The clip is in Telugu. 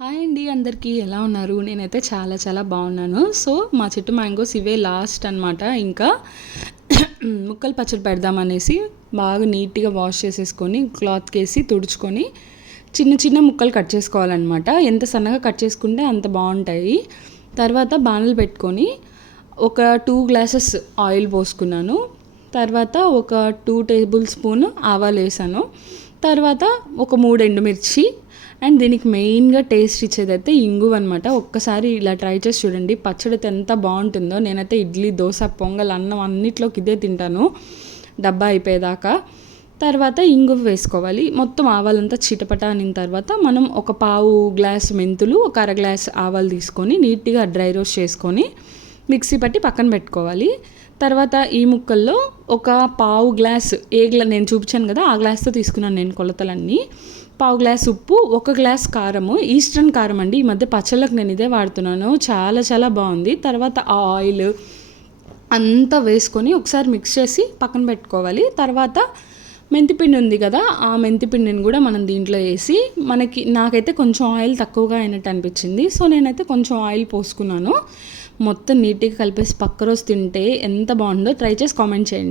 హాయ్ అండి, అందరికీ ఎలా ఉన్నారు? నేనైతే చాలా చాలా బాగున్నాను. సో మా చెట్టు మ్యాంగోస్ ఇవే లాస్ట్ అనమాట. ఇంకా ముక్కలు పచ్చడి పెడదామనేసి బాగా నీట్గా వాష్ చేసేసుకొని క్లాత్కి వేసి తుడుచుకొని చిన్న చిన్న ముక్కలు కట్ చేసుకోవాలన్నమాట. ఎంత సన్నగా కట్ చేసుకుంటే అంత బాగుంటాయి. తర్వాత బాణలు పెట్టుకొని ఒక 2 గ్లాసెస్ ఆయిల్ పోసుకున్నాను. తర్వాత ఒక 2 టేబుల్ స్పూన్ ఆవాలు వేసాను. తర్వాత ఒక 3 ఎండుమిర్చి. అండ్ దీనికి మెయిన్గా టేస్ట్ ఇచ్చేదైతే ఇంగువ అనమాట. ఒక్కసారి ఇలా ట్రై చేసి చూడండి, పచ్చడి అయితే ఎంత బాగుంటుందో. నేనైతే ఇడ్లీ, దోశ, పొంగల్, అన్నం అన్నిట్లోకి ఇదే తింటాను డబ్బా అయిపోయేదాకా. తర్వాత ఇంగువ వేసుకోవాలి. మొత్తం ఆవాలంతా చిటపట అనిన తర్వాత మనం ఒక పావు గ్లాస్ మెంతులు, ఒక అర గ్లాస్ ఆవాలు తీసుకొని నీట్గా డ్రై రోస్ట్ చేసుకొని మిక్సీ పట్టి పక్కన పెట్టుకోవాలి. తర్వాత ఈ ముక్కల్లో ఒక పావు గ్లాస్ నేను చూపించాను కదా, ఆ గ్లాస్తో తీసుకున్నాను నేను కొలతలన్నీ. పావు గ్లాస్ ఉప్పు, 1 గ్లాస్ కారము, ఈస్టర్న్ కారం అండి. ఈ మధ్య పచ్చళ్ళకి నేను ఇదే వాడుతున్నాను, చాలా చాలా బాగుంది. తర్వాత ఆ ఆయిల్ అంతా వేసుకొని ఒకసారి మిక్స్ చేసి పక్కన పెట్టుకోవాలి. తర్వాత మెంతిపిండి ఉంది కదా, ఆ మెంతిపిండిని కూడా మనం దీంట్లో వేసి నాకైతే కొంచెం ఆయిల్ తక్కువగా అయినట్టు అనిపించింది. సో నేనైతే కొంచెం ఆయిల్ పోసుకున్నాను. మొత్తం నీట్గా కలిపేసి పక్క రోజు తింటే ఎంత బాగుందో ట్రై చేసి కామెంట్ చేయండి.